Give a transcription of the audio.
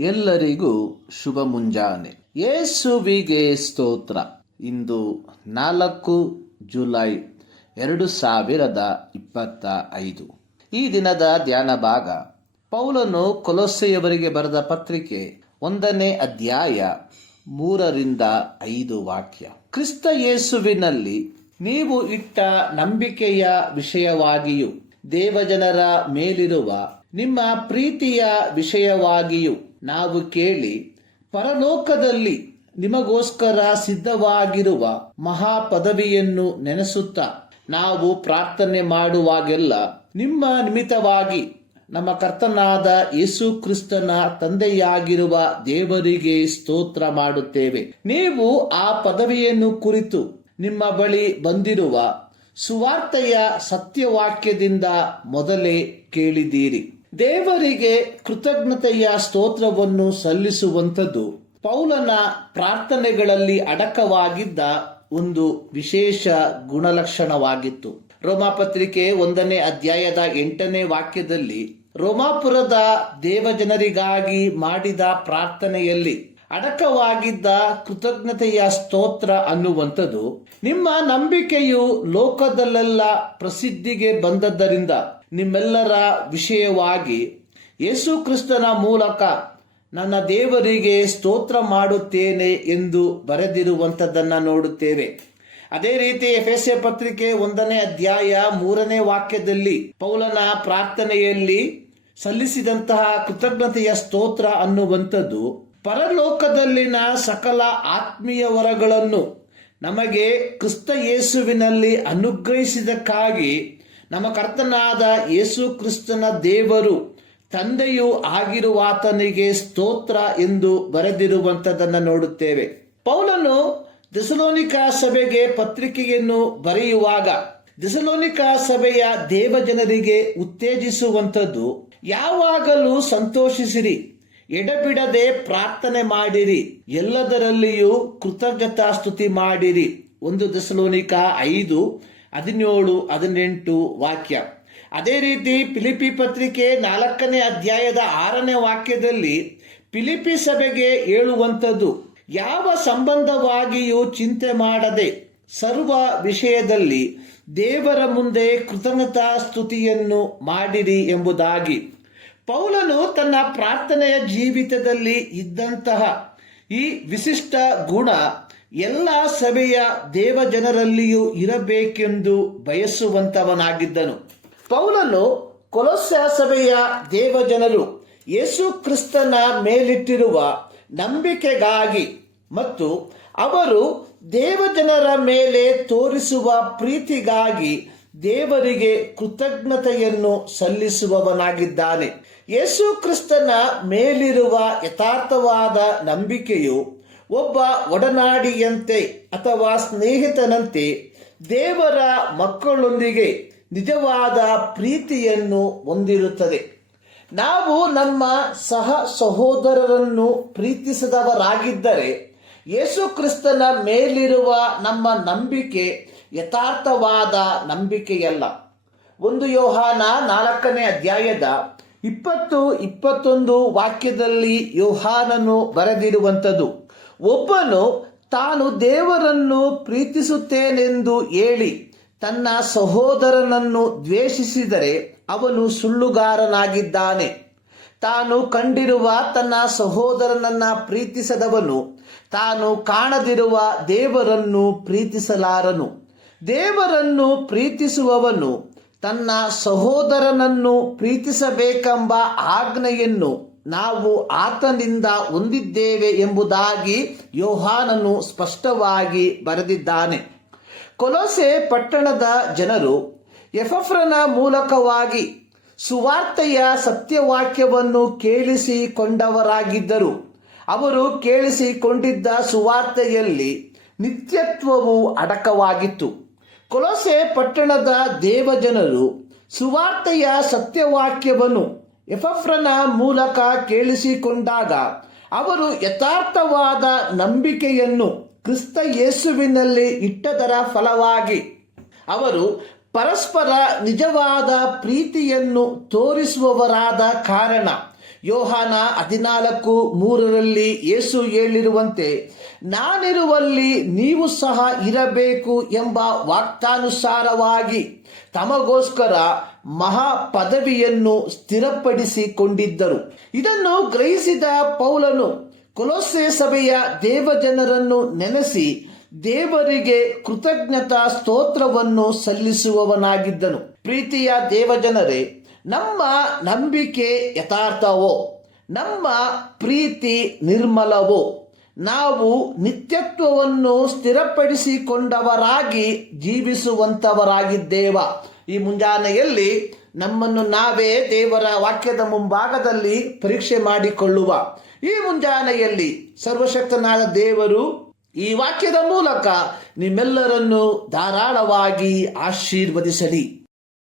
ಎಲ್ಲರಿಗೂ ಶುಭ ಮುಂಜಾನೆ. ಯೇಸುವಿಗೆ ಸ್ತೋತ್ರ. ಇಂದು 4 ಜುಲೈ 2025. ಈ ದಿನದ ಧ್ಯಾನ ಭಾಗ ಪೌಲನು ಕೊಲೊಸ್ಸೆಯವರಿಗೆ ಬರೆದ ಪತ್ರಿಕೆ 1ನೇ ಅಧ್ಯಾಯ 3-5 ವಾಕ್ಯ. ಕ್ರಿಸ್ತ ಯೇಸುವಿನಲ್ಲಿ ನೀವು ಇಟ್ಟ ನಂಬಿಕೆಯ ವಿಷಯವಾಗಿಯೂ ದೇವಜನರ ಮೇಲಿರುವ ನಿಮ್ಮ ಪ್ರೀತಿಯ ವಿಷಯವಾಗಿಯೂ ನಾವು ಕೇಳಿ ಪರಲೋಕದಲ್ಲಿ ನಿಮಗೋಸ್ಕರ ಸಿದ್ಧವಾಗಿರುವ ಮಹಾಪದವಿಯನ್ನು ನೆನೆಸುತ್ತಾ ನಾವು ಪ್ರಾರ್ಥನೆ ಮಾಡುವಾಗೆಲ್ಲ ನಿಮ್ಮ ನಿಮಿತ್ತವಾಗಿ ನಮ್ಮ ಕರ್ತನಾದ ಯೇಸು ಕ್ರಿಸ್ತನ ತಂದೆಯಾಗಿರುವ ದೇವರಿಗೆ ಸ್ತೋತ್ರ ಮಾಡುತ್ತೇವೆ. ನೀವು ಆ ಪದವಿಯನ್ನು ಕುರಿತು ನಿಮ್ಮ ಬಳಿ ಬಂದಿರುವ ಸುವಾರ್ತೆಯ ಸತ್ಯವಾಕ್ಯದಿಂದ ಮೊದಲೇ ಕೇಳಿದ್ದೀರಿ. ದೇವರಿಗೆ ಕೃತಜ್ಞತೆಯ ಸ್ತೋತ್ರವನ್ನು ಸಲ್ಲಿಸುವಂಥದ್ದು ಪೌಲನ ಪ್ರಾರ್ಥನೆಗಳಲ್ಲಿ ಅಡಕವಾಗಿದ್ದ ಒಂದು ವಿಶೇಷ ಗುಣಲಕ್ಷಣವಾಗಿತ್ತು. ರೋಮಾಪತ್ರಿಕೆ 1ನೇ ಅಧ್ಯಾಯದ 8ನೇ ವಾಕ್ಯದಲ್ಲಿ ರೋಮಾಪುರದ ದೇವಜನರಿಗಾಗಿ ಮಾಡಿದ ಪ್ರಾರ್ಥನೆಯಲ್ಲಿ ಅಡಕವಾಗಿದ್ದ ಕೃತಜ್ಞತೆಯ ಸ್ತೋತ್ರ ಅನ್ನುವಂಥದ್ದು ನಿಮ್ಮ ನಂಬಿಕೆಯು ಲೋಕದಲ್ಲೆಲ್ಲ ಪ್ರಸಿದ್ಧಿಗೆ ಬಂದದ್ದರಿಂದ ನಿಮ್ಮೆಲ್ಲರ ವಿಷಯವಾಗಿ ಯೇಸು ಕ್ರಿಸ್ತನ ಮೂಲಕ ನನ್ನ ದೇವರಿಗೆ ಸ್ತೋತ್ರ ಮಾಡುತ್ತೇನೆ ಎಂದು ಬರೆದಿರುವಂಥದ್ದನ್ನು ನೋಡುತ್ತೇವೆ. ಅದೇ ರೀತಿ ಎಫೆಸ ಪತ್ರಿಕೆ 1ನೇ ಅಧ್ಯಾಯ 3ನೇ ವಾಕ್ಯದಲ್ಲಿ ಪೌಲನ ಪ್ರಾರ್ಥನೆಯಲ್ಲಿ ಸಲ್ಲಿಸಿದಂತಹ ಕೃತಜ್ಞತೆಯ ಸ್ತೋತ್ರ ಅನ್ನುವಂಥದ್ದು ಪರಲೋಕದಲ್ಲಿನ ಸಕಲ ಆತ್ಮೀಯ ವರಗಳನ್ನು ನಮಗೆ ಕ್ರಿಸ್ತ ಯೇಸುವಿನಲ್ಲಿ ಅನುಗ್ರಹಿಸಿದಕ್ಕಾಗಿ ನಮ್ಮ ಕರ್ತನಾದ ಯೇಸು ಕ್ರಿಸ್ತನ ದೇವರು ತಂದೆಯೂ ಆಗಿರುವಾತನಿಗೆ ಸ್ತೋತ್ರ ಎಂದು ಬರೆದಿರುವಂಥದ್ದನ್ನು ನೋಡುತ್ತೇವೆ. ಪೌಲನು ಥೆಸಲೋನಿಕ ಸಭೆಗೆ ಪತ್ರಿಕೆಯನ್ನು ಬರೆಯುವಾಗ ಥೆಸಲೋನಿಕ ಸಭೆಯ ದೇವಜನರಿಗೆ ಉತ್ತೇಜಿಸುವಂಥದ್ದು ಯಾವಾಗಲೂ ಸಂತೋಷಿಸಿರಿ, ಎಡಬಿಡದೆ ಪ್ರಾರ್ಥನೆ ಮಾಡಿರಿ, ಎಲ್ಲದರಲ್ಲಿಯೂ ಕೃತಜ್ಞತಾ ಸ್ತುತಿ ಮಾಡಿರಿ. 1 ಥೆಸಲೋನಿಕ 5:17-18 ವಾಕ್ಯ. ಅದೇ ರೀತಿ ಫಿಲಿಪಿ ಪತ್ರಿಕೆ 4ನೇ ಅಧ್ಯಾಯದ 6ನೇ ವಾಕ್ಯದಲ್ಲಿ ಫಿಲಿಪಿ ಸಭೆಗೆ ಹೇಳುವಂಥದ್ದು ಯಾವ ಸಂಬಂಧವಾಗಿಯೂ ಚಿಂತೆ ಮಾಡದೆ ಸರ್ವ ವಿಷಯದಲ್ಲಿ ದೇವರ ಮುಂದೆ ಕೃತಜ್ಞತಾ ಸ್ತುತಿಯನ್ನು ಮಾಡಿರಿ ಎಂಬುದಾಗಿ. ಪೌಲನು ತನ್ನ ಪ್ರಾರ್ಥನೆಯ ಜೀವಿತದಲ್ಲಿ ಇದ್ದಂತಹ ಈ ವಿಶಿಷ್ಟ ಗುಣ ಎಲ್ಲ ಸಭೆಯ ದೇವಜನರಲ್ಲಿಯೂ ಇರಬೇಕೆಂದು ಬಯಸುವಂತವನಾಗಿದ್ದನು. ಪೌಲನು ಕೊಲೊಸ್ಸೆ ಸಭೆಯ ದೇವಜನರು ಯೇಸು ಕ್ರಿಸ್ತನ ಮೇಲಿಟ್ಟಿರುವ ನಂಬಿಕೆಗಾಗಿ ಮತ್ತು ಅವರು ದೇವಜನರ ಮೇಲೆ ತೋರಿಸುವ ಪ್ರೀತಿಗಾಗಿ ದೇವರಿಗೆ ಕೃತಜ್ಞತೆಯನ್ನು ಸಲ್ಲಿಸುವವನಾಗಿದ್ದಾನೆ. ಯೇಸು ಕ್ರಿಸ್ತನ ಮೇಲಿರುವ ಯಥಾರ್ಥವಾದ ನಂಬಿಕೆಯು ಒಬ್ಬ ಒಡನಾಡಿಯಂತೆ ಅಥವಾ ಸ್ನೇಹಿತನಂತೆ ದೇವರ ಮಕ್ಕಳೊಂದಿಗೆ ನಿಜವಾದ ಪ್ರೀತಿಯನ್ನು ಹೊಂದಿರುತ್ತದೆ. ನಾವು ನಮ್ಮ ಸಹ ಸಹೋದರರನ್ನು ಪ್ರೀತಿಸದವರಾಗಿದ್ದರೆ ಯೇಸು ಕ್ರಿಸ್ತನ ಮೇಲಿರುವ ನಮ್ಮ ನಂಬಿಕೆ ಯಥಾರ್ಥವಾದ ನಂಬಿಕೆಯಲ್ಲ. 1 ಯೋಹಾನ 4ನೇ ಅಧ್ಯಾಯದ 20-21 ವಾಕ್ಯದಲ್ಲಿ ಯೋಹಾನನು ಬರೆದಿರುವಂಥದ್ದು ಒಬ್ಬನು ತಾನು ದೇವರನ್ನು ಪ್ರೀತಿಸುತ್ತೇನೆಂದು ಹೇಳಿ ತನ್ನ ಸಹೋದರನನ್ನು ದ್ವೇಷಿಸಿದರೆ ಅವನು ಸುಳ್ಳುಗಾರನಾಗಿದ್ದಾನೆ. ತಾನು ಕಂಡಿರುವ ತನ್ನ ಸಹೋದರನನ್ನ ಪ್ರೀತಿಸದವನು ತಾನು ಕಾಣದಿರುವ ದೇವರನ್ನು ಪ್ರೀತಿಸಲಾರನು. ದೇವರನ್ನು ಪ್ರೀತಿಸುವವನು ತನ್ನ ಸಹೋದರನನ್ನು ಪ್ರೀತಿಸಬೇಕೆಂಬ ಆಜ್ಞೆಯನ್ನು ನಾವು ಆತನಿಂದ ಹೊಂದಿದ್ದೇವೆ ಎಂಬುದಾಗಿ ಯೋಹಾನನು ಸ್ಪಷ್ಟವಾಗಿ ಬರೆದಿದ್ದಾನೆ. ಕೊಲೊಸೆ ಪಟ್ಟಣದ ಜನರು ಎಪಫ್ರನ ಮೂಲಕವಾಗಿ ಸುವಾರ್ತೆಯ ಸತ್ಯವಾಕ್ಯವನ್ನು ಕೇಳಿಸಿಕೊಂಡವರಾಗಿದ್ದರು. ಅವರು ಕೇಳಿಸಿಕೊಂಡಿದ್ದ ಸುವಾರ್ತೆಯಲ್ಲಿ ನಿತ್ಯತ್ವವು ಅಡಕವಾಗಿತ್ತು. ಕೊಲೊಸೆ ಪಟ್ಟಣದ ದೇವಜನರು ಸುವಾರ್ತೆಯ ಸತ್ಯವಾಕ್ಯವನ್ನು ಎಪಫ್ರನ ಮೂಲಕ ಕೇಳಿಸಿಕೊಂಡಾಗ ಅವರು ಯಥಾರ್ಥವಾದ ನಂಬಿಕೆಯನ್ನು ಕ್ರಿಸ್ತ ಯೇಸುವಿನಲ್ಲಿ ಇಟ್ಟದರ ಫಲವಾಗಿ ಅವರು ಪರಸ್ಪರ ನಿಜವಾದ ಪ್ರೀತಿಯನ್ನು ತೋರಿಸುವವರಾದ ಕಾರಣ ಯೋಹಾನ 14:3 ಯೇಸು ಹೇಳಿರುವಂತೆ, ನಾನಿರುವಲ್ಲಿ ನೀವು ಸಹ ಇರಬೇಕು ಎಂಬ ವಾಕ್ಯಾನುಸಾರವಾಗಿ ತಮಗೋಸ್ಕರ ಮಹಾ ಪದವಿಯನ್ನು ಸ್ಥಿರಪಡಿಸಿಕೊಂಡಿದ್ದರು. ಇದನ್ನು ಗ್ರಹಿಸಿದ ಪೌಲನು ಕೊಲೊಸ್ಸೆ ಸಭೆಯ ದೇವಜನರನ್ನು ನೆನೆಸಿ ದೇವರಿಗೆ ಕೃತಜ್ಞತಾ ಸ್ತೋತ್ರವನ್ನು ಸಲ್ಲಿಸುವವನಾಗಿದ್ದನು. ಪ್ರೀತಿಯ ದೇವಜನರೇ, ನಮ್ಮ ನಂಬಿಕೆ ಯಥಾರ್ಥವೋ, ನಮ್ಮ ಪ್ರೀತಿ ನಿರ್ಮಲವೋ, ನಾವು ನಿತ್ಯತ್ವವನ್ನು ಸ್ಥಿರಪಡಿಸಿಕೊಂಡವರಾಗಿ ಜೀವಿಸುವಂತವರಾಗಿದ್ದೇವ? ಈ ಮುಂಜಾನೆಯಲ್ಲಿ ನಮ್ಮನ್ನು ನಾವೇ ದೇವರ ವಾಕ್ಯದ ಮುಂಭಾಗದಲ್ಲಿ ಪರೀಕ್ಷೆ ಮಾಡಿಕೊಳ್ಳುವ. ಈ ಮುಂಜಾನೆಯಲ್ಲಿ ಸರ್ವಶಕ್ತನಾದ ದೇವರು ಈ ವಾಕ್ಯದ ಮೂಲಕ ನಿಮ್ಮೆಲ್ಲರನ್ನು ಧಾರಾಳವಾಗಿ ಆಶೀರ್ವದಿಸಲಿ.